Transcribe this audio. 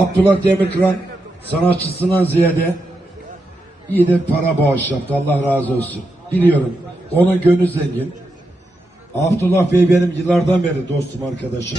Abdullah Demirkıran sanatçısından ziyade iyi de para bağış yaptı. Allah razı olsun. Biliyorum. Onun gönlü zengin. Abdullah Bey benim yıllardan beri dostum arkadaşım.